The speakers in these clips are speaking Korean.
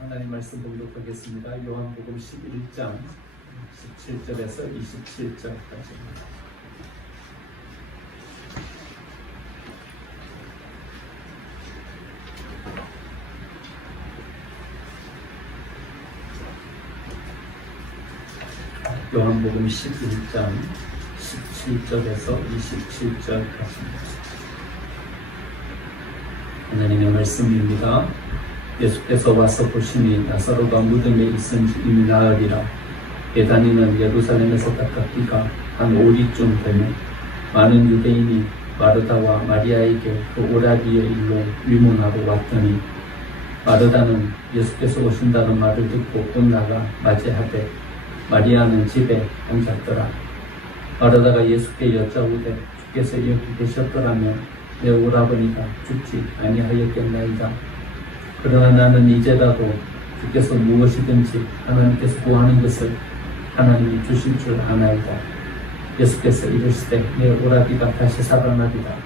하나님 말씀 보도록 하겠습니다. 요한복음 11장 17절에서 27절까지입니다. 요한복음 11장 17절에서 27절까지입니다. 하나님의 말씀입니다. 예수께서 와서 보시니 나사로가 무덤에 있은지 이미 나으리라. 베다니는 예루살렘에서 가깝기가 한 5리쯤 되매 많은 유대인이 마르다와 마리아에게 그 오라기의 일로 위문하러 왔더니 마르다는 예수께서 오신다는 말을 듣고 곧 나가 맞이하되 마리아는 집에 앉았더라. 마르다가 예수께 여짜오되 주께서 여기 계셨더라면 내 오라버니가 죽지 아니하였겠나이다. 그러나 나는 이제라도 주께서 무엇이든지 하나님께서 구하는 것을 하나님이 주실 줄 아나이다. 예수께서 이르시되 내 오라비가 다시 살아나리라.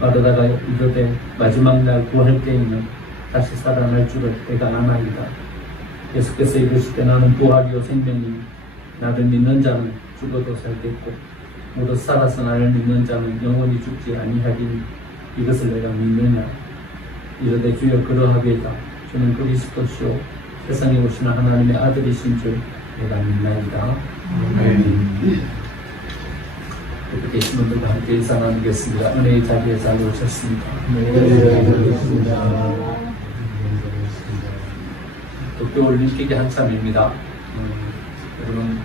마르다가 이르되 마지막 날 구할 때에는 다시 살아날 줄을 내가 아나이다. 예수께서 이르시되 나는 부활이요 생명이니 나를 믿는 자는 죽어도 살겠고 무릇 살아서 나를 믿는 자는 영원히 죽지 아니하리니 이것을 내가 믿느냐. 이르되 주여 그러하리이다. 주는 그리스도시요 세상에 오시는 하나님의 아들이신 줄 내가 믿나이다. 아멘. 이렇게 계신 분들과 함께 인사 나누겠습니다. 은혜의 자리에 잘 오셨습니다. 도쿄올림픽이 한참입니다. 여러분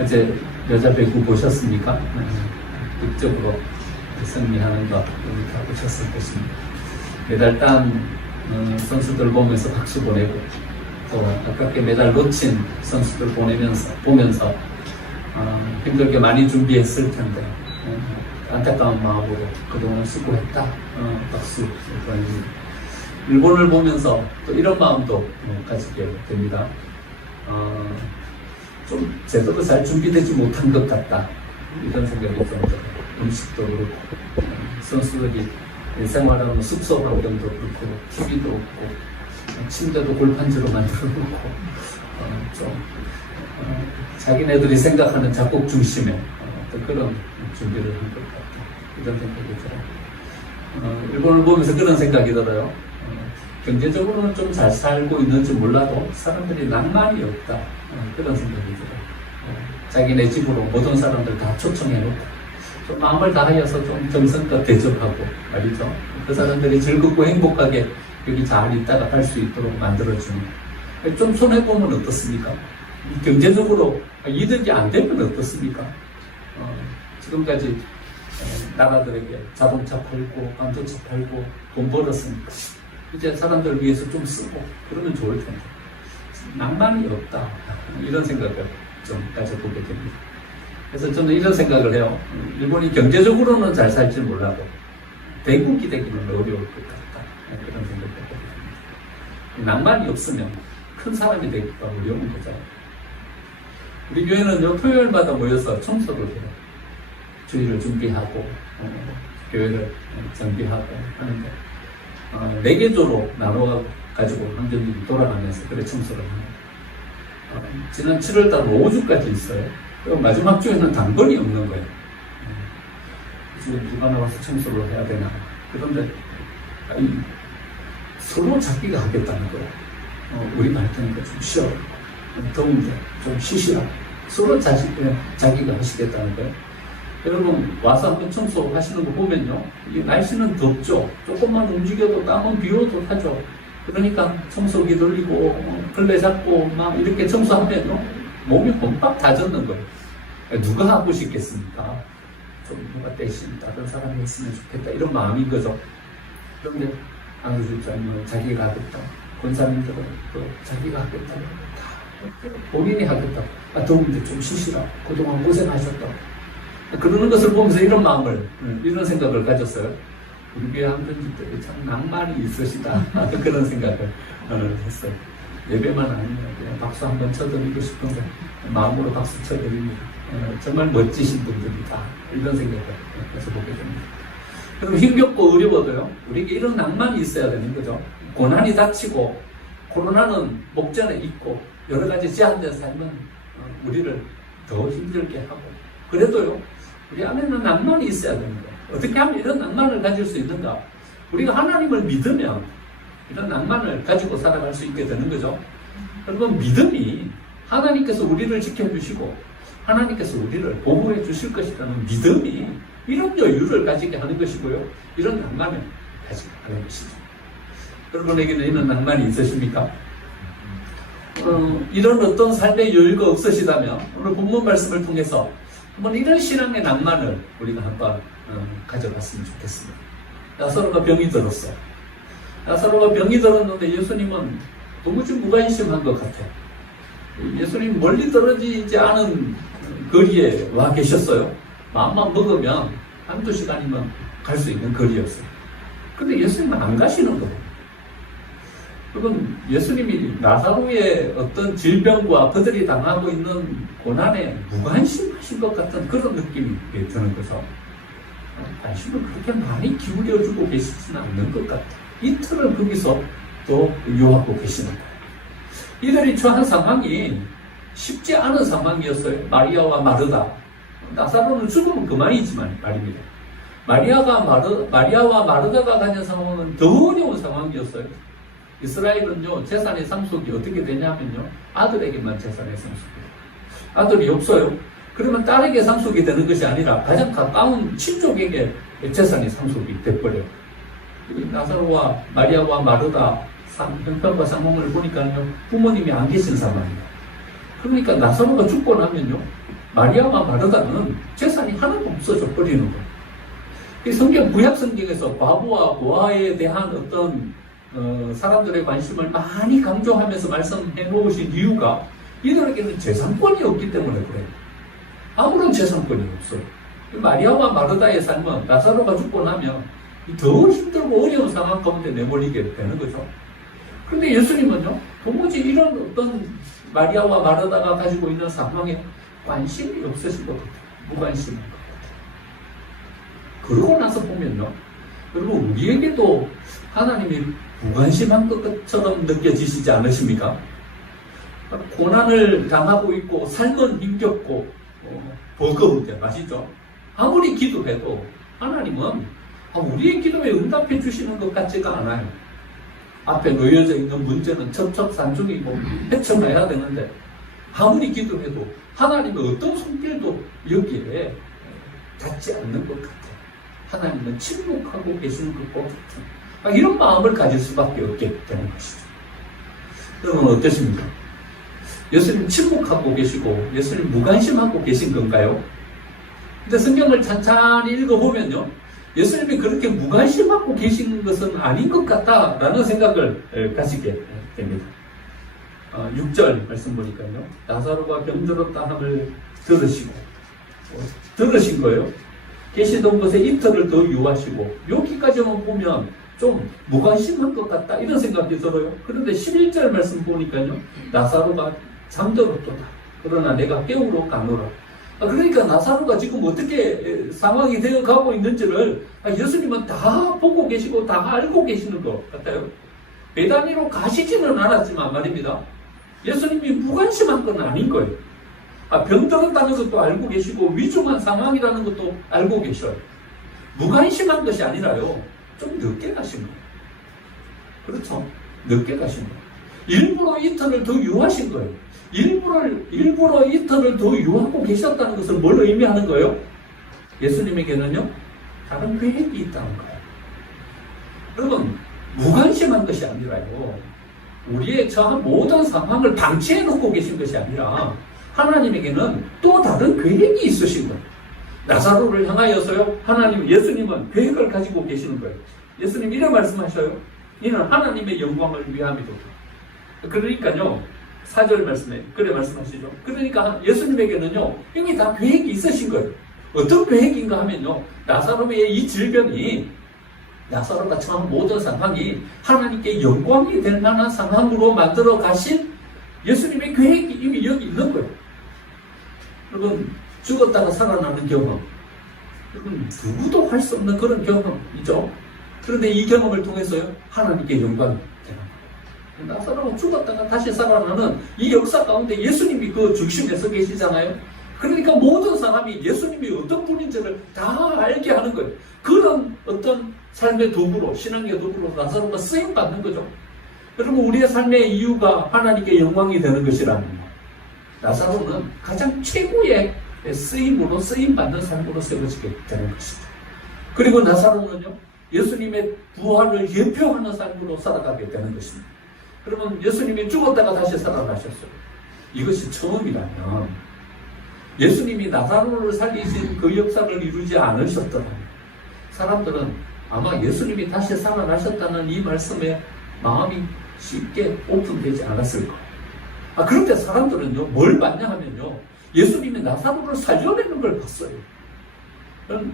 어제 여자 배구 보셨습니까? 극적으로 승리하는 거 다 보셨을 것입니다. 메달 딴 선수들 보면서 박수 보내고 또 아깝게 메달 놓친 선수들 보면서 힘들게 많이 준비했을 텐데 안타까운 마음으로 그동안 수고했다 박수 보냅니다. 일본을 보면서 또 이런 마음도 가지게 됩니다. 좀 제대로 잘 준비되지 못한 것 같다 이런 생각이 좀 들어요. 음식도 그렇고 선수들이 생활하는 숙소 환경도 그렇고 TV도 없고 침대도 골판지로 만들어 놓고 자기네들이 생각하는 작곡 중심의 그런 준비를 한 것 같다 이런 생각이 들어요. 일본을 보면서 그런 생각이 들어요. 경제적으로는 좀 잘 살고 있는지 몰라도 사람들이 낭만이 없다 그런 생각이 들어요. 자기네 집으로 모든 사람들 다 초청해놓고 좀 마음을 다하여서 좀 정성껏 대접하고 말이죠. 그 사람들이 즐겁고 행복하게 여기 잘 있다가 갈 수 있도록 만들어주는. 좀 손해보면 어떻습니까? 경제적으로 이득이 안 되면 어떻습니까? 지금까지 나라들에게 자동차 팔고 반도체 팔고 돈 벌었으니까 이제 사람들 위해서 좀 쓰고 그러면 좋을 텐데 낭만이 없다 이런 생각을 좀 가져보게 됩니다. 그래서 저는 이런 생각을 해요. 일본이 경제적으로는 잘 살지 몰라도 대국이 되기는 어려울 것 같다 그런 생각을 해봅니다. 낭만이 없으면 큰 사람이 되기가 어려운 거죠. 우리 교회는요 토요일마다 모여서 청소를 해요. 주일을 준비하고 교회를 정비하고 하는데 4개조로 나눠가지고 한교님이 돌아가면서 그래 청소를 합니다. 지난 7월달 5주까지 있어요. 마지막 주에는 당번이 없는 거예요. 지금 누가 나와서 청소를 해야 되나. 그런데 서로 자기가 하겠다는 거예요. 우리 갈 테니까 좀 쉬어. 더운데 좀 쉬시라. 서로 자기가 하시겠다는 거예요. 여러분 와서 한번 청소하시는 거 보면요. 이 날씨는 덥죠. 조금만 움직여도 땀은 비워도 타죠. 그러니까 청소기 돌리고 걸레 잡고 막 이렇게 청소하면요. 몸이 범박 다 젖는 거예요. 누가 하고 싶겠습니까? 좀 누가 대신 다른 사람이 했으면 좋겠다 이런 마음인 거죠. 그런데 안수집사님은 자기가 하겠다. 권사님들은 또 자기가 하겠다. 다 본인이 하겠다. 더운데 좀 쉬시라. 그동안 고생하셨다. 그러는 것을 보면서 이런 마음을 이런 생각을 가졌어요. 우리 교회 한편집들이 참 낭만이 있으시다 그런 생각을 했어요. 예배만 아니면 그냥 박수 한번 쳐드리고 싶은데 마음으로 박수 쳐드립니다. 정말 멋지신 분들이다 이런 생각을 해서 보게 됩니다. 그럼 힘겹고 어려워도요 우리에게 이런 낭만이 있어야 되는 거죠. 고난이 닥치고 코로나는 목전에 있고 여러 가지 제한된 삶은 우리를 더 힘들게 하고, 그래도요 우리 안에는 낭만이 있어야 됩니다. 어떻게 하면 이런 낭만을 가질 수 있는가? 우리가 하나님을 믿으면 이런 낭만을 가지고 살아갈 수 있게 되는 거죠. 여러분, 믿음이 하나님께서 우리를 지켜주시고 하나님께서 우리를 보호해 주실 것이라는 믿음이 이런 여유를 가지게 하는 것이고요, 이런 낭만을 가지게 하는 것이죠. 여러분에게는 이런 낭만이 있으십니까? 이런 어떤 삶의 여유가 없으시다면 오늘 본문 말씀을 통해서 한번 이런 신앙의 낭만을 우리가 한번 가져봤으면 좋겠습니다. 나사로가 병이 들었어. 나사로가 병이 들었는데 예수님은 도무지 무관심한 것 같아요. 예수님 멀리 떨어지지 않은 거리에 와 계셨어요. 마음만 먹으면 한두 시간이면 갈 수 있는 거리였어요. 근데 예수님은 안 가시는 거예요. 그건 예수님이 나사로의 어떤 질병과 그들이 당하고 있는 고난에 무관심하신 것 같은 그런 느낌이 드는 거죠. 관심을 그렇게 많이 기울여주고 계시지는 않는 것 같아요. 이틀을 거기서 또 유하고 계시는 거예요. 이들이 처한 상황이 쉽지 않은 상황이었어요. 마리아와 마르다. 나사로는 죽으면 그만이지만 말입니다. 마리아와 마르다가 가진 상황은 더 어려운 상황이었어요. 이스라엘은요, 재산의 상속이 어떻게 되냐면요, 아들에게만 재산의 상속이 돼요. 아들이 없어요. 그러면 딸에게 상속이 되는 것이 아니라 가장 가까운 친족에게 재산이 상속이 돼버려요. 나사로와 마리아와 마르다 형편과 상황을 보니까요, 부모님이 안 계신 상황이에요. 그러니까 나사로가 죽고 나면요, 마리아와 마르다는 재산이 하나도 없어져 버리는 거예요. 이 성경, 구약 성경에서 과부와 고아에 대한 어떤 사람들의 관심을 많이 강조하면서 말씀해 놓으신 이유가 이들에게는 재산권이 없기 때문에 그래요. 아무런 재산권이 없어요. 마리아와 마르다의 삶은 나사로가 죽고 나면 더 힘들고 어려운 상황 가운데 내몰리게 되는 거죠. 그런데 예수님은요, 도무지 이런 어떤 마리아와 마르다가 가지고 있는 상황에 관심이 없으신 것 같아요. 무관심한 것 같아요. 그러고 나서 보면요, 여러분, 우리에게도 하나님이 무관심한 것처럼 느껴지시지 않으십니까? 고난을 당하고 있고 삶은 힘겹고 버거운데 아시죠? 아무리 기도해도 하나님은 우리의 기도에 응답해 주시는 것 같지가 않아요. 앞에 놓여져 있는 문제는 첩첩산중이고 헤쳐나야 되는데 아무리 기도해도 하나님의 어떤 손길도 여기에 닿지 않는 것 같아요. 하나님은 침묵하고 계시는 것 같은 이런 마음을 가질 수밖에 없게 되는 것이죠. 여러분 어떠십니까? 예수님 침묵하고 계시고 예수님 무관심하고 계신 건가요? 근데 성경을 찬찬히 읽어보면요, 예수님이 그렇게 무관심하고 계신 것은 아닌 것 같다라는 생각을 가지게 됩니다. 6절 말씀 보니까요, 나사로가 병들었다 함을 들으신 거예요. 계시던 곳에 이틀을 더 유하시고, 여기까지만 보면 좀 무관심한 것 같다 이런 생각이 들어요. 그런데 11절 말씀 보니까요, 나사로가 잠들었도다. 그러나 내가 깨우러 가노라. 그러니까 나사로가 지금 어떻게 상황이 되어가고 있는지를 예수님은 다 보고 계시고 다 알고 계시는 것 같아요. 베다니로 가시지는 않았지만 말입니다, 예수님이 무관심한 건 아닌 거예요. 병들었다는 것도 알고 계시고 위중한 상황이라는 것도 알고 계셔요. 무관심한 것이 아니라요, 좀 늦게 가신 거예요. 그렇죠? 늦게 가신 거예요. 일부러 이틀을 더 유하신 거예요. 일부러 이틀을 더 유하고 계셨다는 것은 뭘 의미하는 거예요? 예수님에게는요, 다른 계획이 있다는 거예요. 여러분, 무관심한 것이 아니라요, 우리의 처한 모든 상황을 방치해 놓고 계신 것이 아니라 하나님에게는 또 다른 계획이 있으신 거예요. 나사로를 향하여서요, 예수님은 계획을 가지고 계시는 거예요. 예수님 이런 말씀하셔요. 이는 하나님의 영광을 위함이다. 그러니까요, 4절 말씀에 그래 말씀하시죠. 그러니까 예수님에게는요, 이미 다 계획이 있으신 거예요. 어떤 계획인가 하면요, 나사로의 이 질병이, 나사로가 처한 모든 상황이 하나님께 영광이 될 만한 상황으로 만들어 가신 예수님의 계획이 이미 여기 있는 거예요. 여러분, 죽었다가 살아나는 경험, 여러분 누구도 할 수 없는 그런 경험이죠. 그런데 이 경험을 통해서요, 하나님께 영광이 되는 거예요. 나사로가 죽었다가 다시 살아나는 이 역사 가운데 예수님이 그 중심에 서 계시잖아요. 그러니까 모든 사람이 예수님이 어떤 분인지를 다 알게 하는 거예요. 그런 어떤 삶의 도구로, 신앙의 도구로 나사로가 쓰임 받는 거죠. 여러분, 우리의 삶의 이유가 하나님께 영광이 되는 것이라면 나사로는 가장 최고의 쓰임으로 쓰임 받는 삶으로 세워지게 되는 것이죠. 그리고 나사로는요, 예수님의 부활을 예표하는 삶으로 살아가게 되는 것입니다. 그러면 예수님이 죽었다가 다시 살아나셨어요. 이것이 처음이라면 예수님이 나사로를 살리신 그 역사를 이루지 않으셨더라면 사람들은 아마 예수님이 다시 살아나셨다는 이 말씀에 마음이 쉽게 오픈되지 않았을 거예요. 그런데 사람들은요, 뭘 봤냐 하면요, 예수님이 나사로를 살려내는 걸 봤어요.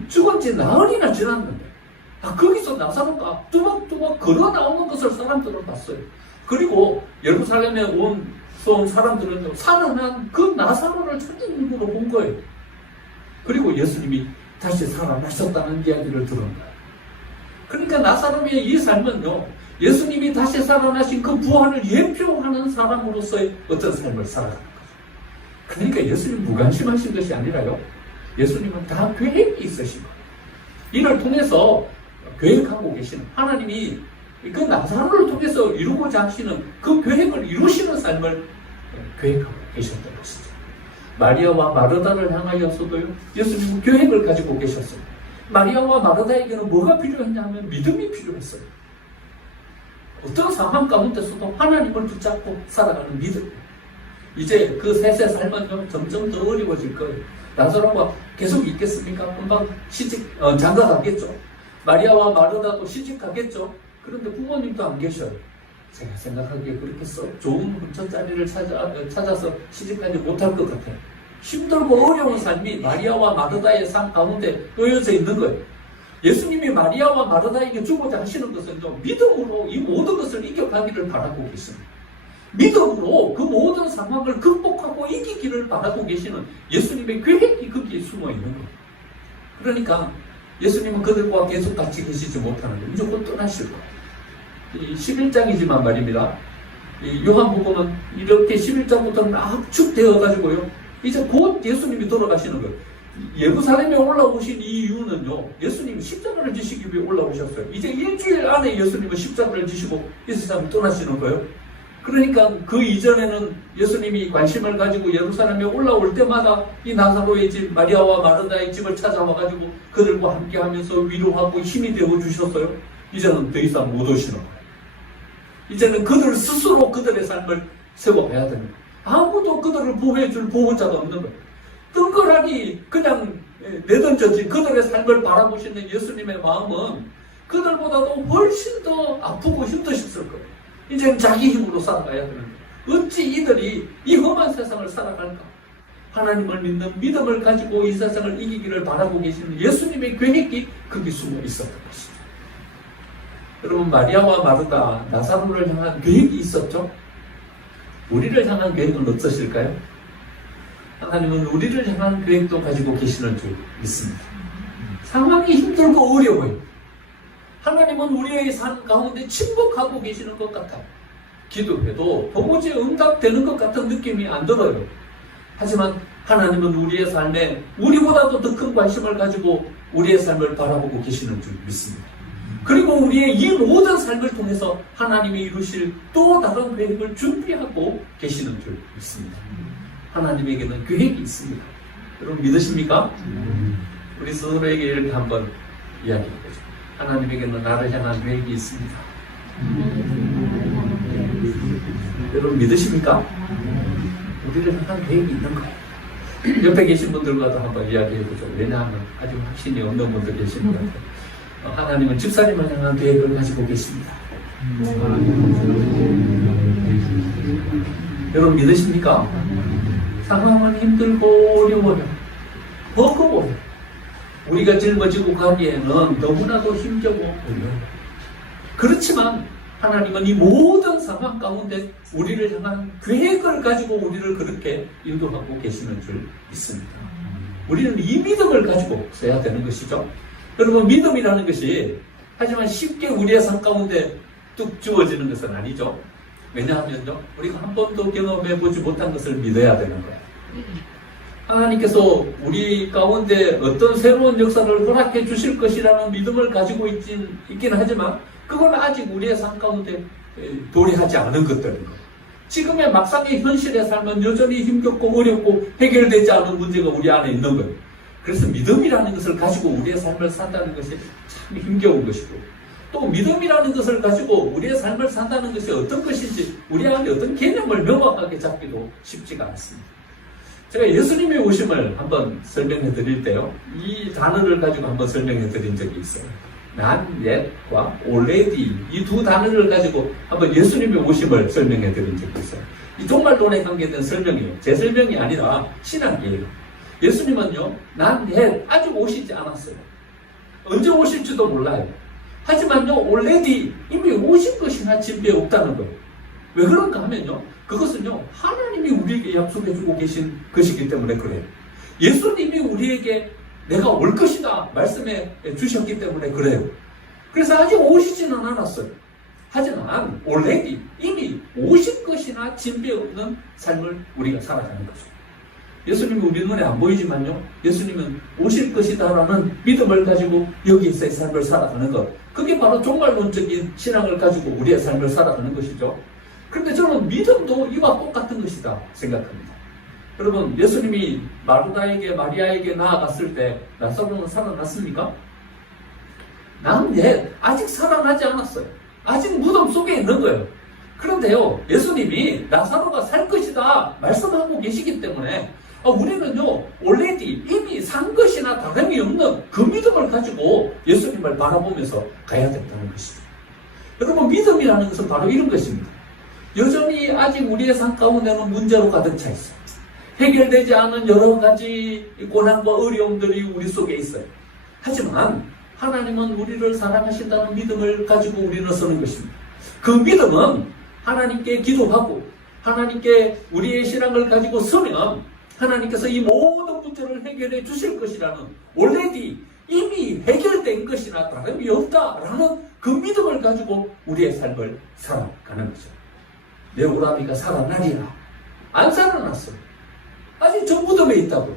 죽은 지 나흘이나 지났는데 거기서 나사로가 뚜벅뚜벅 걸어 나오는 것을 사람들은 봤어요. 그리고 예루살렘에 온 사람들은 살아난 그 나사로를 찾는 눈으로 본 거예요. 그리고 예수님이 다시 살아나셨다는 이야기를 들은 거예요. 그러니까 나사로의 이 삶은요, 예수님이 다시 살아나신 그 부활을 예표하는 사람으로서의 어떤 삶을 살아가는 거죠. 그러니까 예수님 무관심하신 것이 아니라요, 예수님은 다 계획이 있으신 거예요. 이를 통해서 계획하고 계시는, 하나님이 그 나사로를 통해서 이루고자 하시는 그 계획을 이루시는 삶을 계획하고 계셨던 것이죠. 마리아와 마르다를 향하여서도요, 예수님은 계획을 가지고 계셨어요. 마리아와 마르다에게는 뭐가 필요했냐면 믿음이 필요했어요. 어떤 상황 가운데서도 하나님을 붙잡고 살아가는 믿음. 이제 그 셋의 삶은 점점 더 어려워질 거예요. 나사로가 계속 있겠습니까? 금방 장가 가겠죠. 마리아와 마르다도 시집 가겠죠. 그런데 부모님도 안 계셔요. 제가 생각하기에 그렇게 좋은 혼처 자리를 찾아서 시집하지 못할 것 같아요. 힘들고 어려운 삶이 마리아와 마르다의 삶 가운데 놓여져 있는 거예요. 예수님이 마리아와 마르다에게 주고자 하시는 것은 믿음으로 이 모든 것을 이겨가기를 바라고 계십니다. 믿음으로 그 모든 상황을 극복하고 이기기를 바라고 계시는 예수님의 계획이 거기에 숨어 있는 거예요. 그러니까 예수님은 그들과 계속 같이 계시지 못하는데 무조건 떠나실 거예요. 11장이지만 말입니다. 요한복음은 이렇게 11장부터 압축되어가지고요, 이제 곧 예수님이 돌아가시는 거예요. 예루살렘에 올라오신 이 이유는요, 예수님이 십자가를 지시기 위해 올라오셨어요. 이제 일주일 안에 예수님은 십자가를 지시고 이 세상을 떠나시는 거예요. 그러니까 그 이전에는 예수님이 관심을 가지고 예루살렘에 올라올 때마다 이 나사로의 집, 마리아와 마르다의 집을 찾아와가지고 그들과 함께 하면서 위로하고 힘이 되어 주셨어요. 이제는 더 이상 못 오시는 거예요. 이제는 그들 스스로 그들의 삶을 세워가야 됩니다. 아무도 그들을 보호해줄 보호자가 없는 거예요. 뜬거라니 그냥 내던져진 그들의 삶을 바라보시는 예수님의 마음은 그들보다도 훨씬 더 아프고 힘드셨을 거예요. 이제는 자기 힘으로 살아가야 되는 거예요. 어찌 이들이 이 험한 세상을 살아갈까? 하나님을 믿는 믿음을 가지고 이 세상을 이기기를 바라고 계시는 예수님의 계획이 거기 숨어 있었던 것이죠. 여러분, 마리아와 마르다, 나사로를 향한 계획이 있었죠? 우리를 향한 계획은 어떠실까요? 하나님은 우리를 향한 계획도 가지고 계시는 줄 믿습니다. 상황이 힘들고 어려워요. 하나님은 우리의 삶 가운데 침묵하고 계시는 것 같아요. 기도해도 도무지 응답되는 것 같은 느낌이 안 들어요. 하지만 하나님은 우리의 삶에 우리보다도 더 큰 관심을 가지고 우리의 삶을 바라보고 계시는 줄 믿습니다. 그리고 우리의 이 모든 삶을 통해서 하나님이 이루실 또 다른 계획을 준비하고 계시는 줄 믿습니다. 하나님에게는 계획이 있습니다. 여러분 믿으십니까? 우리 서로에게 이렇게 한번 이야기해보죠. 하나님에게는 나를 향한 계획이 있습니다. 여러분 믿으십니까? 우리를 향한 계획이 있는 거예요. 옆에 계신 분들과도 한번 이야기해보죠. 왜냐하면 아직 확신이 없는 분들 계신 것 같아요. 하나님은 집사님을 향한 계획을 가지고 계십니다. 여러분 믿으십니까? 상황은 힘들고 어려워요. 버거워요. 우리가 짊어지고 가기에는 너무나도 힘들고 어려워요. 그렇지만 하나님은 이 모든 상황 가운데 우리를 향한 계획을 가지고 우리를 그렇게 인도하고 계시는 줄 믿습니다. 우리는 이 믿음을 가지고 써야 되는 것이죠. 여러분 믿음이라는 것이 하지만 쉽게 우리의 삶 가운데 뚝 주어지는 것은 아니죠. 왜냐하면요, 우리가 한 번도 경험해보지 못한 것을 믿어야 되는 거예요. 하나님께서 우리 가운데 어떤 새로운 역사를 허락해 주실 것이라는 믿음을 가지고 있긴 하지만 그건 아직 우리의 삶 가운데 도래하지 않은 것들인 거예요. 지금의 막상의 현실의 삶은 여전히 힘겹고 어렵고 해결되지 않은 문제가 우리 안에 있는 거예요. 그래서 믿음이라는 것을 가지고 우리의 삶을 산다는 것이 참 힘겨운 것이고, 또 믿음이라는 것을 가지고 우리의 삶을 산다는 것이 어떤 것인지 우리 안에 어떤 개념을 명확하게 잡기도 쉽지가 않습니다. 제가 예수님의 오심을 한번 설명해 드릴 때요, 이 단어를 가지고 한번 설명해 드린 적이 있어요. not yet과 already, 이 두 단어를 가지고 한번 예수님의 오심을 설명해 드린 적이 있어요. 이 종말론에 관계된 설명이에요. 제 설명이 아니라 신학이에요. 예수님은요, not yet, 아직 오시지 않았어요. 언제 오실지도 몰라요. 하지만요, already, 이미 오신 것이나 진배 없다는 거예요. 왜 그런가 하면요, 그것은요, 하나님이 우리에게 약속해주고 계신 것이기 때문에 그래요. 예수님이 우리에게 내가 올 것이다 말씀해 주셨기 때문에 그래요. 그래서 아직 오시지는 않았어요. 하지만 already, 이미 오신 것이나 진배 없는 삶을 우리가 살아가는 거죠. 예수님은 우리 눈에 안 보이지만요, 예수님은 오실 것이다라는 믿음을 가지고 여기서의 삶을 살아가는 것, 그게 바로 종말론적인 신앙을 가지고 우리의 삶을 살아가는 것이죠. 그런데 저는 믿음도 이와 똑같은 것이다 생각합니다. 여러분, 예수님이 마르다에게, 마리아에게 나아갔을 때 나사로는 살아났습니까? 난 아직 살아나지 않았어요. 아직 무덤 속에 있는 거예요. 그런데요, 예수님이 나사로가 살 것이다 말씀하고 계시기 때문에 우리는요, already, 이미 산 것이나 다름이 없는 그 믿음을 가지고 예수님을 바라보면서 가야 된다는 것입니다. 여러분, 믿음이라는 것은 바로 이런 것입니다. 여전히 아직 우리의 삶 가운데는 문제로 가득 차 있어요. 해결되지 않은 여러 가지 고난과 어려움들이 우리 속에 있어요. 하지만 하나님은 우리를 사랑하신다는 믿음을 가지고 우리는 서는 것입니다. 그 믿음은 하나님께 기도하고 하나님께 우리의 신앙을 가지고 서면 하나님께서 이 모든 문제를 해결해 주실 것이라는, already 이미 해결된 것이나 다름이 없다라는 그 믿음을 가지고 우리의 삶을 살아가는 거죠. 내 오라비가 살아나리라. 안 살아났어요. 아직 저 무덤에 있다고요.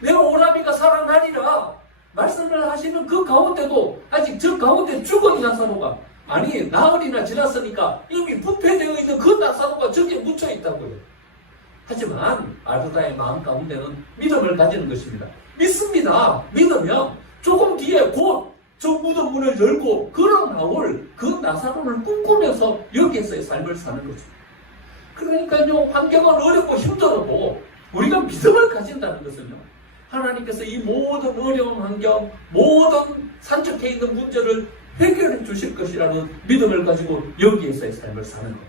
내 오라비가 살아나리라 말씀을 하시는 그 가운데도 아직 저 가운데 죽은 나사로가, 아니 나흘이나 지났으니까 이미 부패되어 있는 그 나사로가 저기에 묻혀 있다고요. 하지만 마르다의 마음 가운데는 믿음을 가지는 것입니다. 믿습니다. 믿으면 조금 뒤에 곧 저 무덤 문을 열고 걸어 나올 그 나사로를 꿈꾸면서 여기에서의 삶을 사는 거죠. 그러니까요, 환경은 어렵고 힘들어도 우리가 믿음을 가진다는 것은요, 하나님께서 이 모든 어려운 환경, 모든 산적해 있는 문제를 해결해 주실 것이라는 믿음을 가지고 여기에서의 삶을 사는 거예요.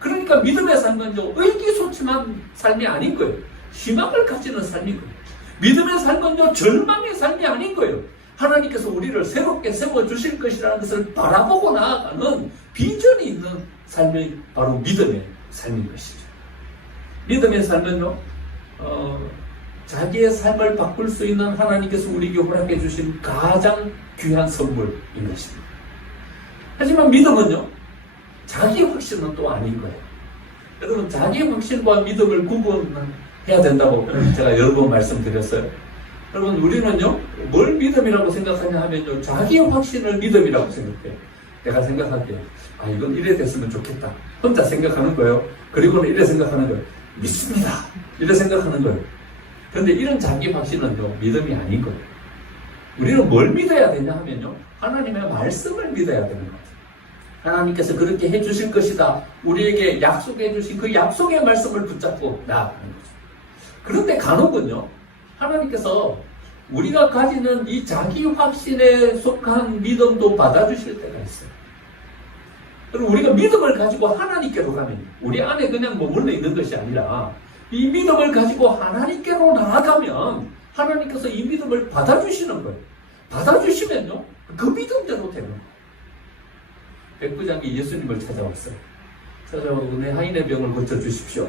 그러니까 믿음의 삶은요, 의기소침한 삶이 아닌 거예요. 희망을 가지는 삶인 거예요. 믿음의 삶은요, 절망의 삶이 아닌 거예요. 하나님께서 우리를 새롭게 세워주실 것이라는 것을 바라보고 나아가는 비전이 있는 삶이 바로 믿음의 삶인 것이죠. 믿음의 삶은요, 자기의 삶을 바꿀 수 있는 하나님께서 우리에게 허락해 주신 가장 귀한 선물인 것입니다. 하지만 믿음은요, 자기 확신은 또 아닌 거예요. 여러분, 자기 확신과 믿음을 구분해야 된다고 제가 여러 번 말씀드렸어요. 여러분, 우리는요, 뭘 믿음이라고 생각하냐 하면요, 자기 확신을 믿음이라고 생각해요. 내가 생각할게요. 이건 이래 됐으면 좋겠다. 혼자 생각하는 거예요. 그리고는 이래 생각하는 거예요. 믿습니다. 이래 생각하는 거예요. 그런데 이런 자기 확신은요, 믿음이 아닌 거예요. 우리는 뭘 믿어야 되냐 하면요, 하나님의 말씀을 믿어야 되는 거예요. 하나님께서 그렇게 해주실 것이다, 우리에게 약속해 주신 그 약속의 말씀을 붙잡고 나아가는 거죠. 그런데 간혹은요, 하나님께서 우리가 가지는 이 자기 확신에 속한 믿음도 받아주실 때가 있어요. 그리고 우리가 믿음을 가지고 하나님께로 가면, 우리 안에 그냥 머물러 있는 것이 아니라 이 믿음을 가지고 하나님께로 나아가면 하나님께서 이 믿음을 받아주시는 거예요. 받아주시면요, 그 믿음대로 되는 거예요. 백부장이 예수님을 찾아왔어요. 찾아오고 내 하인의 병을 고쳐주십시오.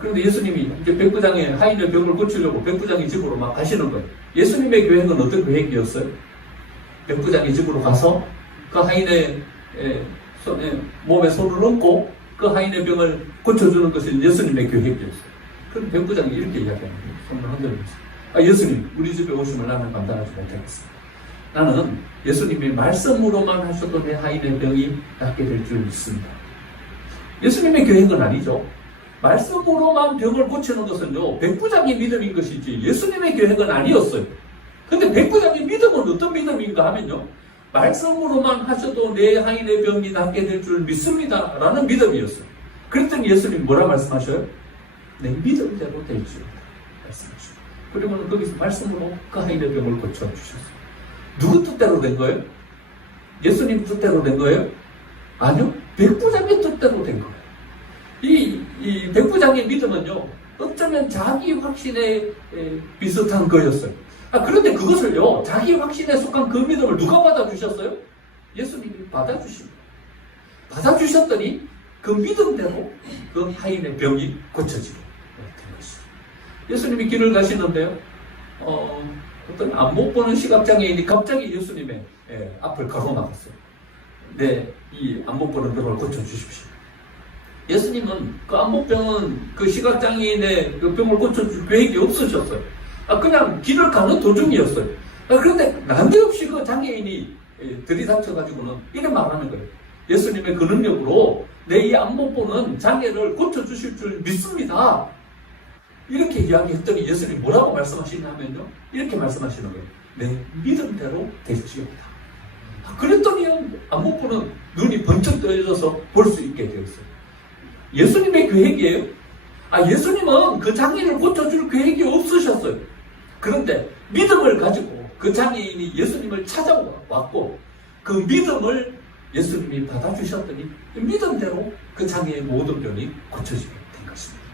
그런데 예수님이 이제 백부장의 하인의 병을 고치려고 백부장의 집으로 막 가시는 거예요. 예수님의 계획은 어떤 계획이었어요? 백부장의 집으로 가서 그 하인의 몸에 손을 얹고 그 하인의 병을 고쳐주는 것이 예수님의 계획이었어요. 그럼 백부장이 이렇게 이야기합니다. 손을 흔들면서. 예수님, 우리 집에 오시면 나는 감당하지 못하겠습니다. 나는 예수님이 말씀으로만 하셔도 내 하인의 병이 낫게 될 줄 믿습니다. 예수님의 계획은 아니죠. 말씀으로만 병을 고치는 것은요, 백부장의 믿음인 것이지 예수님의 계획은 아니었어요. 근데 백부장의 믿음은 어떤 믿음인가 하면요, 말씀으로만 하셔도 내 하인의 병이 낫게 될 줄 믿습니다 라는 믿음이었어요. 그랬더니 예수님 뭐라 말씀하셔요? 내 믿음대로 될 줄 말씀하셔요. 그리고는 거기서 말씀으로 그 하인의 병을 고쳐주셨어요. 누구 뜻대로 된 거예요? 예수님 뜻대로 된 거예요? 아니요, 백부장의 뜻대로 된 거예요. 이 백부장의 믿음은요, 어쩌면 자기 확신에 비슷한 거였어요. 그런데 그것을요, 자기 확신에 속한 그 믿음을 누가 받아주셨어요? 예수님이 받아주십니다. 받아주셨더니 그 믿음대로 그 하인의 병이 고쳐지게 된 것이죠. 예수님이 길을 가시는데요, 어떤 안 못 보는 시각장애인이 갑자기 예수님의 앞을 가로막았어요. 네, 이 안 못 보는 병을 고쳐주십시오. 예수님은 그 안목병은 그 시각장애인의 그 병을 고쳐줄 계획이 없으셨어요. 그냥 길을 가는 도중이었어요. 그런데 난데없이 그 장애인이 들이닥쳐가지고는 이렇게 말하는 거예요. 예수님의 그 능력으로 내 이 안 못 보는 장애를 고쳐주실 줄 믿습니다. 이렇게 이야기했더니 예수님이 뭐라고 말씀하시냐면요, 이렇게 말씀하시는 거예요. 내 믿음대로 될지어다. 그랬더니 안 못 보는 눈이 번쩍 떠져서 볼 수 있게 되었어요. 예수님의 계획이에요. 예수님은 그 장애를 고쳐줄 계획이 없으셨어요. 그런데 믿음을 가지고 그 장애인이 예수님을 찾아왔고 그 믿음을 예수님이 받아주셨더니 믿음대로 그 장애의 모든 병이 고쳐지게 된 것입니다.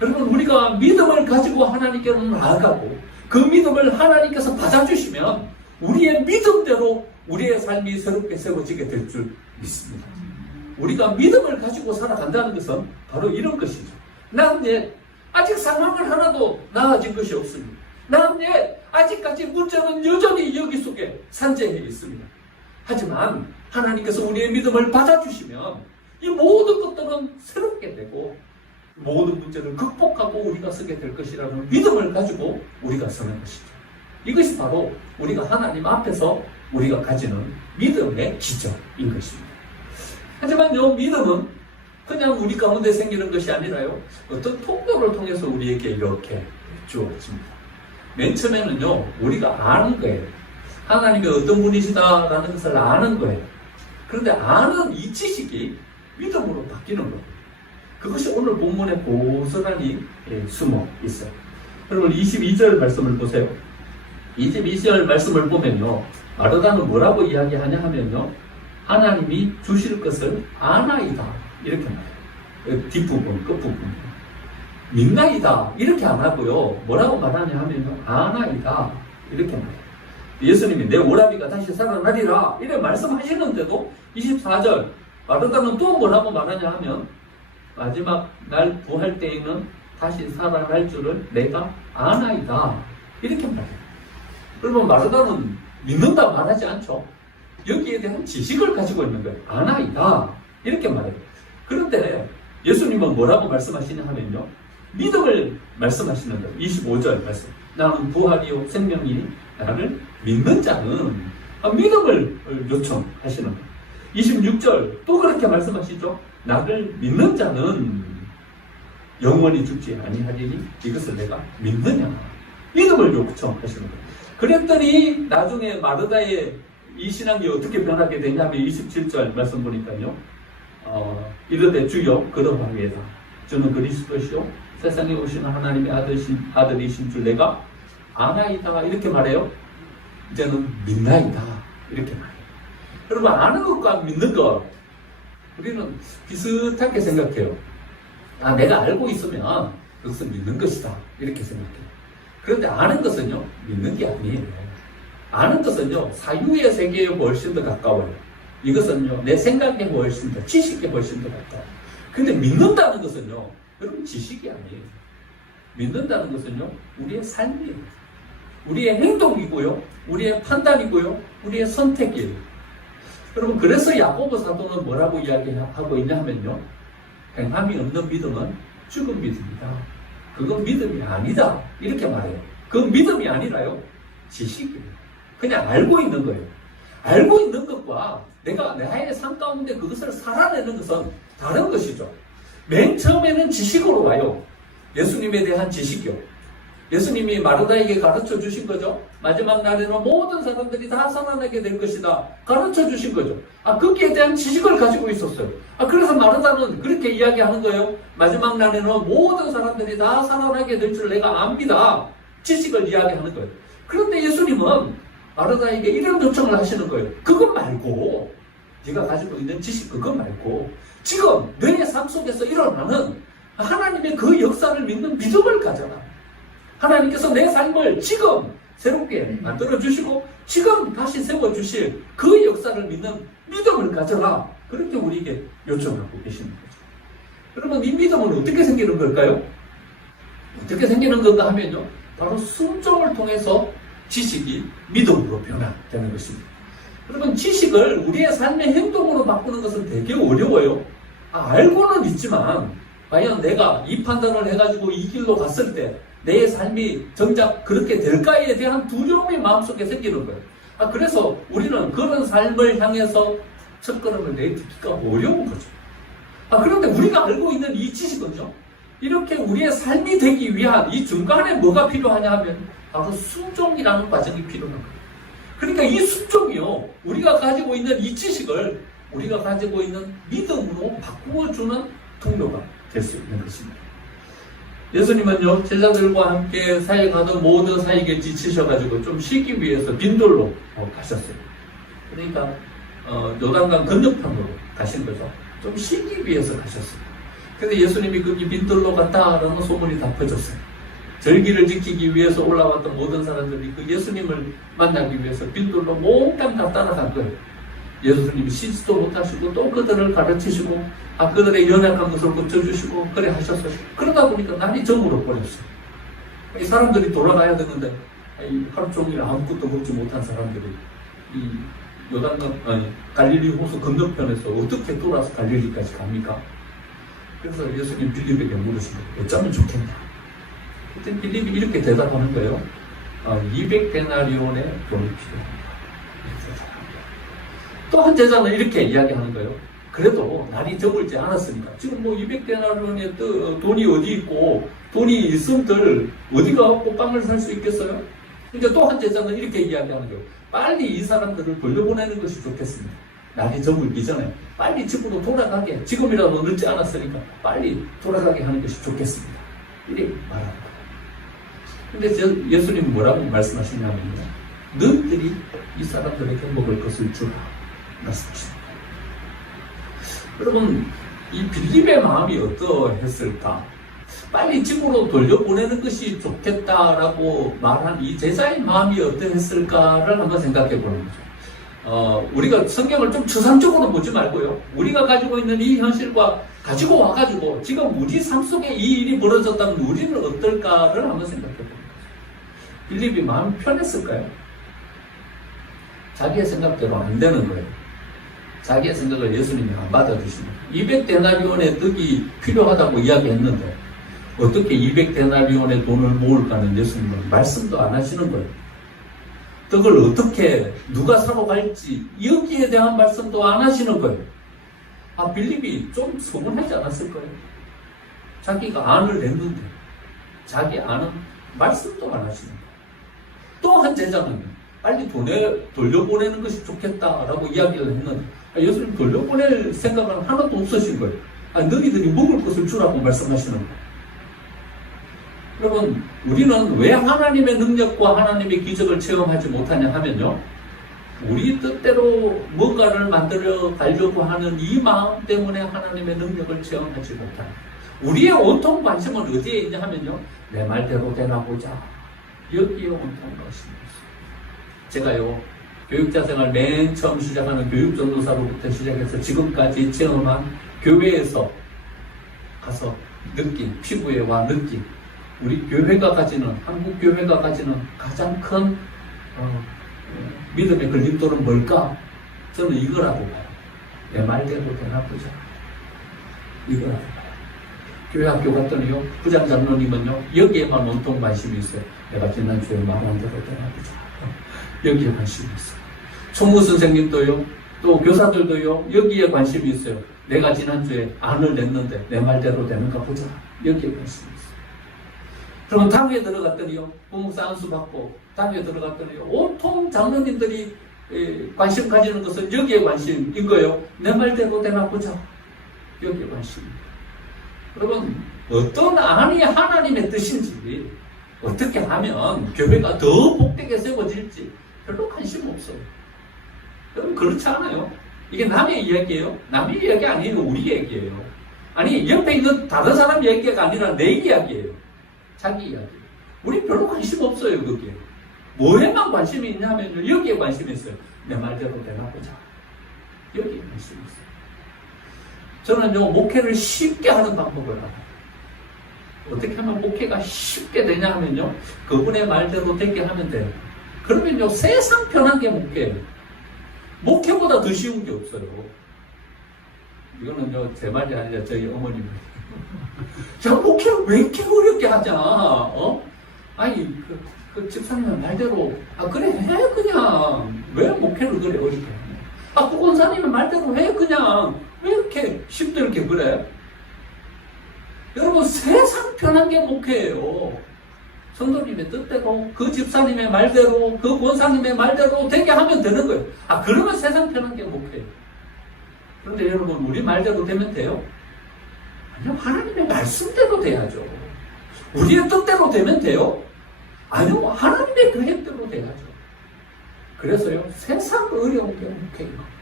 여러분, 우리가 믿음을 가지고 하나님께로 나아가고 그 믿음을 하나님께서 받아주시면 우리의 믿음대로 우리의 삶이 새롭게 세워지게 될 줄 믿습니다. 우리가 믿음을 가지고 살아간다는 것은 바로 이런 것이죠. 난 이제 아직 상황을 하나도 나아진 것이 없습니다. 난 이제 아직까지 문제는 여전히 여기 속에 산재해 있습니다. 하지만 하나님께서 우리의 믿음을 받아주시면 이 모든 것들은 새롭게 되고 모든 문제를 극복하고 우리가 서게 될 것이라는 믿음을 가지고 우리가 서는 것이죠. 이것이 바로 우리가 하나님 앞에서 우리가 가지는 믿음의 기적인 것입니다. 하지만 이 믿음은 그냥 우리 가운데 생기는 것이 아니라요, 어떤 통로를 통해서 우리에게 이렇게 주어집니다. 맨 처음에는요, 우리가 아는 거예요. 하나님이 어떤 분이시다라는 것을 아는 거예요. 그런데 아는 이 지식이 믿음으로 바뀌는 거예요. 그것이 오늘 본문에 고스란히 숨어 있어요. 여러분, 22절 말씀을 보세요. 22절 말씀을 보면요, 마르다는 뭐라고 이야기하냐 하면요, 하나님이 주실 것을 아나이다 이렇게 말해요. 뒷부분, 끝부분. 믿나이다 이렇게 안 하고요, 뭐라고 말하냐 하면요, 아나이다 이렇게 말해요. 예수님이 내 오라비가 다시 살아나리라 이렇게 말씀하시는데도 24절 마르다는 또 뭐라고 말하냐 하면, 마지막 날 부활 때에는 다시 살아날 줄을 내가 아나이다 이렇게 말해요. 그러면 마르다는 믿는다 말하지 않죠. 여기에 대한 지식을 가지고 있는 거예요. 아나이다 이렇게 말해요. 그런데 예수님은 뭐라고 말씀하시냐 하면요, 믿음을 말씀하시는 거예요. 25절 말씀, 나는 부활이요 생명이니 나를 믿는 자는 믿음을 요청하시는 거예요. 26절 또 그렇게 말씀하시죠. 나를 믿는 자는 영원히 죽지 아니하리니 이것을 내가 믿느냐, 믿음을 요청하시는 거예요. 그랬더니 나중에 마르다의 이 신앙이 어떻게 변하게 되냐면 27절 말씀 보니까요, 이르되 주여 그러하리이다. 저는 그리스도시요 세상에 오시는 하나님의 아들이신 줄 내가 아나이다 이렇게 말해요. 이제는 믿나이다 이렇게 말해요. 여러분, 아는 것과 믿는 것 우리는 비슷하게 생각해요. 내가 알고 있으면 그것은 믿는 것이다 이렇게 생각해요. 그런데 아는 것은요, 믿는 게 아니에요. 아는 것은요, 사유의 세계에 훨씬 더 가까워요. 이것은요, 내 생각에 훨씬 더, 지식에 훨씬 더 가까워요. 근데 믿는다는 것은요, 여러분, 지식이 아니에요. 믿는다는 것은요, 우리의 삶이에요. 우리의 행동이고요, 우리의 판단이고요, 우리의 선택이에요. 여러분, 그래서 야고보 사도는 뭐라고 이야기하고 있냐 하면요, 행함이 없는 믿음은 죽은 믿음이다. 그건 믿음이 아니다. 이렇게 말해요. 그건 믿음이 아니라요, 지식이에요. 그냥 알고 있는 거예요. 알고 있는 것과 내가 나의 삶 가운데 그것을 살아내는 것은 다른 것이죠. 맨 처음에는 지식으로 와요. 예수님에 대한 지식이요. 예수님이 마르다에게 가르쳐 주신 거죠. 마지막 날에는 모든 사람들이 다 살아나게 될 것이다. 가르쳐 주신 거죠. 거기에 대한 지식을 가지고 있었어요. 그래서 마르다는 그렇게 이야기하는 거예요. 마지막 날에는 모든 사람들이 다 살아나게 될 줄 내가 압니다. 지식을 이야기하는 거예요. 그런데 예수님은 마르다에게 이런 요청을 하시는 거예요. 그것 말고, 네가 가지고 있는 지식 그것 말고, 지금 너의 삶 속에서 일어나는 하나님의 그 역사를 믿는 믿음을 가져라. 하나님께서 내 삶을 지금 새롭게 만들어주시고 지금 다시 세워주실 그 역사를 믿는 믿음을 가져라. 그렇게 우리에게 요청하고 계시는 거죠. 여러분, 이 믿음은 어떻게 생기는 걸까요? 어떻게 생기는 건가 하면요, 바로 순종을 통해서 지식이 믿음으로 변화되는 것입니다. 여러분, 지식을 우리의 삶의 행동으로 바꾸는 것은 되게 어려워요. 알고는 있지만 과연 내가 이 판단을 해가지고 이 길로 갔을 때 내 삶이 정작 그렇게 될까에 대한 두려움이 마음속에 생기는 거예요. 그래서 우리는 그런 삶을 향해서 첫걸음을 내딛기가 어려운 거죠. 그런데 우리가 알고 있는 이 지식은요, 이렇게 우리의 삶이 되기 위한 이 중간에 뭐가 필요하냐 하면 바로 순종이라는 과정이 필요한 거예요. 그러니까 이 순종이요, 우리가 가지고 있는 이 지식을 우리가 가지고 있는 믿음으로 바꾸어주는 통로가 될 수 있는 것입니다. 예수님은요, 제자들과 함께 사역하던 모든 사역에 지치셔가지고 좀 쉬기 위해서 빈돌로 가셨어요. 그러니까 요단강 건너편으로 가신 거죠. 좀 쉬기 위해서 가셨어요. 근데 예수님이 거기 빈돌로 갔다라는 소문이 다 퍼졌어요. 절기를 지키기 위해서 올라왔던 모든 사람들이 그 예수님을 만나기 위해서 빈돌로 몽땅 다 따라간 거예요. 예수님이 쉬지도 못하시고 또 그들을 가르치시고 그들의 연약한 것을 고쳐주시고 그래 하셨어요. 그러다 보니까 날이 저물어 버렸어요. 이 사람들이 돌아가야 되는데 하루 종일 아무것도 먹지 못한 사람들이 이 요단강 갈릴리 호수 건너편에서 어떻게 돌아서 갈릴리까지 갑니까? 그래서 예수님 빌립에게 물으신 거예요. 어쩌면 좋겠나? 그때 빌립이 이렇게 대답하는 거예요. 200데나리온의 돈이 필요합니다. 또 한 제자는 이렇게 이야기하는 거예요. 그래도 날이 적을지 않았으니까 지금 200데나리온의 돈이 어디 있고 돈이 있음들 어디가 없고 빵을 살 수 있겠어요? 그러니까 또 한 제자는 이렇게 이야기하는 거예요. 빨리 이 사람들을 돌려보내는 것이 좋겠습니다. 날이 저물기 전에 빨리 집으로 돌아가게, 지금이라도 늦지 않았으니까 빨리 돌아가게 하는 것이 좋겠습니다. 이렇게 말하는 거예요. 근데 예수님은 뭐라고 말씀하시냐면요, 너희들이 이 사람들에게 먹을 것을 주라 말씀하십니다. 여러분, 이 빌립의 마음이 어떠했을까? 빨리 집으로 돌려보내는 것이 좋겠다라고 말한 이 제자의 마음이 어떠했을까를 한번 생각해 보는 거죠. 우리가 성경을 좀 추상적으로 보지 말고요, 우리가 가지고 있는 이 현실과 가지고 와가지고 지금 우리 삶 속에 이 일이 벌어졌다면 우리는 어떨까를 한번 생각해 보는 거죠. 빌립이 마음이 편했을까요? 자기의 생각대로 안 되는 거예요. 자기의 생각을 예수님이 안 받아주십니다. 200데나리온의 떡이 필요하다고 이야기했는데 어떻게 200데나리온의 돈을 모을까는 예수님은 말씀도 안 하시는 거예요. 떡을 어떻게 누가 사러 갈지 여기에 대한 말씀도 안 하시는 거예요. 빌립이 좀 서운하지 않았을 거예요. 자기가 안을 냈는데 자기 안은 말씀도 안 하시는 거예요. 또 한 제자는 빨리 돌려보내는 것이 좋겠다라고 이야기를 했는데 예수님 돌려보낼 생각은 하나도 없으신 거예요. 너희들이 먹을 것을 주라고 말씀하시는 거예요. 여러분, 우리는 왜 하나님의 능력과 하나님의 기적을 체험하지 못하냐 하면요, 우리 뜻대로 뭔가를 만들어 가려고 하는 이 마음 때문에 하나님의 능력을 체험하지 못하는, 우리의 온통 관심은 어디에 있냐 하면요, 내 말대로 되나 보자, 여기에 온통 관심이 있어요. 제가요, 교육자 생활 맨 처음 시작하는 교육전도사로부터 시작해서 지금까지 체험한 교회에서 가서 느낀, 피부에 와 느낀, 우리 교회가 가지는, 한국 교회가 가지는 가장 큰 믿음의 걸림돌은 뭘까? 저는 이거라고 봐요. 내 말대로 되나 보자. 이거라고 봐요. 교회 학교 갔더니요, 부장 장로님은요, 여기에만 온통 관심이 있어요. 내가 지난주에 말한 대로 되나 보자. 여기에 관심이 있어요. 총무 선생님도요, 또 교사들도요, 여기에 관심이 있어요. 내가 지난주에 안을 냈는데 내 말대로 되는가 보자. 여기에 관심이 있어요. 그러면 당회에 들어갔더니요, 부목사 안수 받고 당회에 들어갔더니요, 온통 장로님들이 관심 가지는 것은 여기에 관심인 거예요. 내 말대로 되나 보자. 여기에 관심입니다. 여러분, 어떤 안이 하나님의 뜻인지, 어떻게 하면 교회가 더 복되게 세워질지 별로 관심 없어요. 여러분, 그렇지 않아요? 이게 남의 이야기예요? 남의 이야기 아니에요. 우리 얘기예요. 아니, 옆에 있는 다른 사람 얘기가 아니라 내 이야기예요. 자기 이야기. 우리 별로 관심 없어요, 그게. 뭐에만 관심이 있냐면요, 여기에 관심이 있어요. 내 말대로 되나 보자. 여기에 관심이 있어요. 저는요, 목회를 쉽게 하는 방법을 알아요. 어떻게 하면 목회가 쉽게 되냐 하면요, 그분의 말대로 되게 하면 돼요. 그러면요, 세상 편한 게 목회예요. 목회보다 더 쉬운 게 없어요. 이거는요, 제 말이 아니라 저희 어머님. 야, 목회를 왜 이렇게 어렵게 하냐, 아니, 그 집사님의 말대로, 그래, 해, 그냥. 왜 목회를 그래, 어렵게 하냐. 그 권사님의 말대로 해, 그냥. 왜 이렇게 힘들게 그래? 여러분, 세상 편한 게 목회예요. 성도님의 뜻대로, 그 집사님의 말대로, 그 권사님의 말대로 되게 하면 되는 거예요. 그러면 세상 편한 게 목회예요. 그런데 여러분, 우리 말대로 되면 돼요? 아니요, 하나님의 말씀대로 돼야죠. 우리의 뜻대로 되면 돼요? 아니요, 하나님의 계획대로 돼야죠. 그래서요, 세상 어려운 게 목회예요.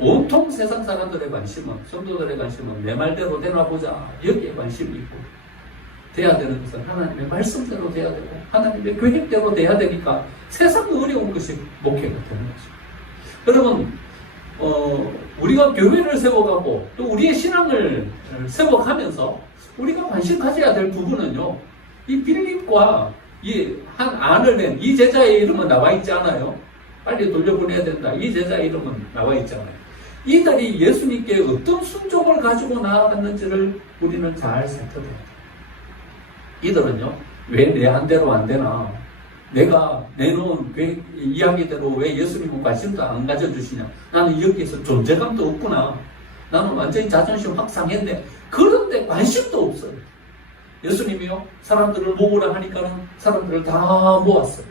온통 세상 사람들의 관심은, 성도들의 관심은 내 말대로 되나 보자. 여기에 관심이 있고, 돼야 되는 것은 하나님의 말씀대로 돼야 되고, 하나님의 계획대로 돼야 되니까 세상 어려운 것이 목회가 되는 거죠. 여러분, 우리가 교회를 세워가고, 또 우리의 신앙을 세워가면서, 우리가 관심 가져야 될 부분은요, 이 빌립과 이 한 안을 낸 이 제자의 이름은 나와 있지 않아요? 빨리 돌려보내야 된다. 이 제자의 이름은 나와 있잖아요. 이들이 예수님께 어떤 순종을 가지고 나아갔는지를 우리는 잘 살펴봐야 돼요. 이들은요, 왜 내 한대로 안 되나? 내가 내놓은 이야기대로 왜 예수님은 관심도 안 가져주시냐? 나는 여기에서 존재감도 없구나. 나는 완전히 자존심 확 상했네. 그런데 관심도 없어요. 예수님이요, 사람들을 모으라 하니까는 사람들을 다 모았어요.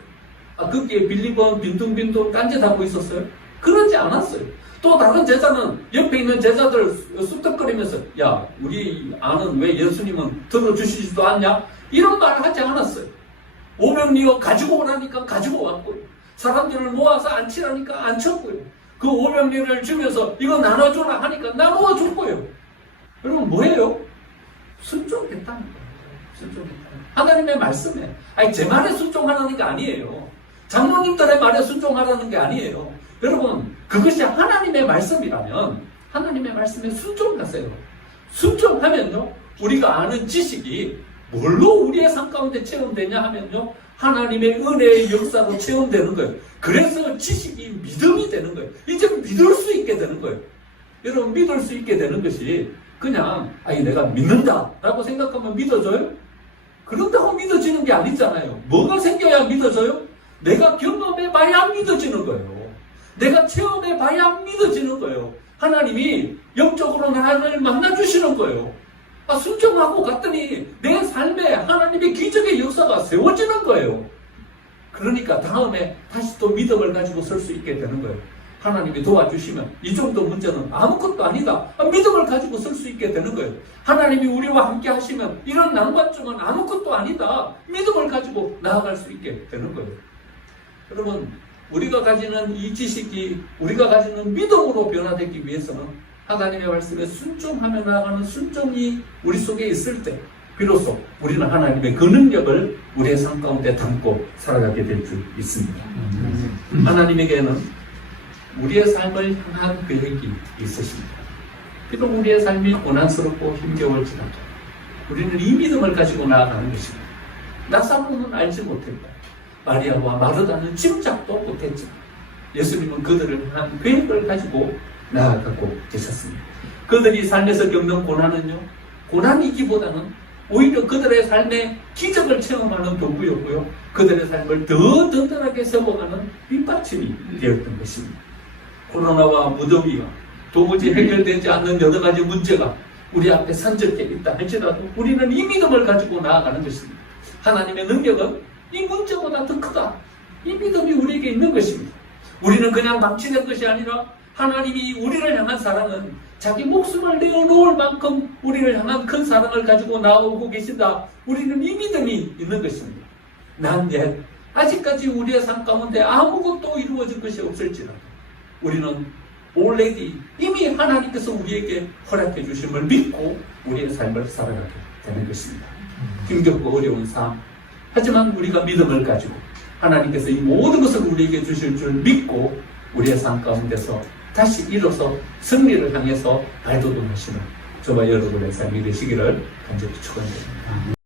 거기에 빌립은 빈둥빈둥 딴짓하고 있었어요? 그러지 않았어요. 또 다른 제자는 옆에 있는 제자들 쑥덕거리면서, 야, 우리 아는 왜 예수님은 들어주시지도 않냐? 이런 말을 하지 않았어요. 오병이어 가지고 오라니까 가지고 왔고요. 사람들을 모아서 앉히라니까 앉혔고요. 그 오병이를 주면서 이거 나눠주라 하니까 나누어 줬고요. 여러분, 뭐예요? 순종했다는 거예요. 순종했다는 거예요. 하나님의 말씀에. 제 말에 순종하라는 게 아니에요. 장로님들의 말에 순종하라는 게 아니에요. 여러분, 그것이 하나님의 말씀이라면 하나님의 말씀에 순종하세요. 순종하면요, 우리가 아는 지식이 뭘로 우리의 삶 가운데 체험되냐 하면요, 하나님의 은혜의 역사로 체험되는 거예요. 그래서 지식이 믿음이 되는 거예요. 이제 믿을 수 있게 되는 거예요. 여러분, 믿을 수 있게 되는 것이 그냥 내가 믿는다 라고 생각하면 믿어져요? 그런다고 믿어지는 게 아니잖아요. 뭐가 생겨야 믿어져요? 내가 경험해봐야 믿어지는 거예요. 내가 체험해봐야 믿어지는 거예요. 하나님이 영적으로 나를 만나주시는 거예요. 순종하고 갔더니 내 삶에 하나님의 기적의 역사가 세워지는 거예요. 그러니까 다음에 다시 또 믿음을 가지고 설 수 있게 되는 거예요. 하나님이 도와주시면 이 정도 문제는 아무것도 아니다. 믿음을 가지고 설 수 있게 되는 거예요. 하나님이 우리와 함께 하시면 이런 난관증은 아무것도 아니다. 믿음을 가지고 나아갈 수 있게 되는 거예요. 여러분, 우리가 가지는 이 지식이 우리가 가지는 믿음으로 변화되기 위해서는 하나님의 말씀에 순종하며 나아가는 순종이 우리 속에 있을 때 비로소 우리는 하나님의 그 능력을 우리의 삶 가운데 담고 살아가게 될 줄 믿습니다. 하나님에게는 우리의 삶을 향한 계획이 있으십니다. 비록 우리의 삶이 고난스럽고 힘겨울지라도 우리는 이 믿음을 가지고 나아가는 것입니다. 나사로는 알지 못했다. 마리아와 마르다는 짐작도 못했지만 예수님은 그들을 향한 계획을 가지고 나아가고 계셨습니다. 그들이 삶에서 겪는 고난은요, 고난이기보다는 오히려 그들의 삶의 기적을 체험하는 도구였고요, 그들의 삶을 더 든든하게 세워가는 밑받침이 되었던 것입니다. 코로나와 무더위와 도무지 해결되지 않는 여러 가지 문제가 우리 앞에 산적해 있다 할지라도 우리는 이 믿음을 가지고 나아가는 것입니다. 하나님의 능력은 이 문제보다 더 크다. 이 믿음이 우리에게 있는 것입니다. 우리는 그냥 망치는 것이 아니라 하나님이 우리를 향한 사랑은 자기 목숨을 내어놓을 만큼 우리를 향한 큰 사랑을 가지고 나오고 계신다. 우리는 이 믿음이 있는 것입니다. 난 아직까지 우리의 삶 가운데 아무것도 이루어진 것이 없을지라도 우리는 already 이미 하나님께서 우리에게 허락해 주심을 믿고 우리의 삶을 살아가게 되는 것입니다. 힘겹고 어려운 삶, 하지만 우리가 믿음을 가지고 하나님께서 이 모든 것을 우리에게 주실 줄 믿고 우리의 삶 가운데서 다시 일어서 승리를 향해서 발돋움하시는 저와 여러분의 삶이 되시기를 간절히 축원드립니다.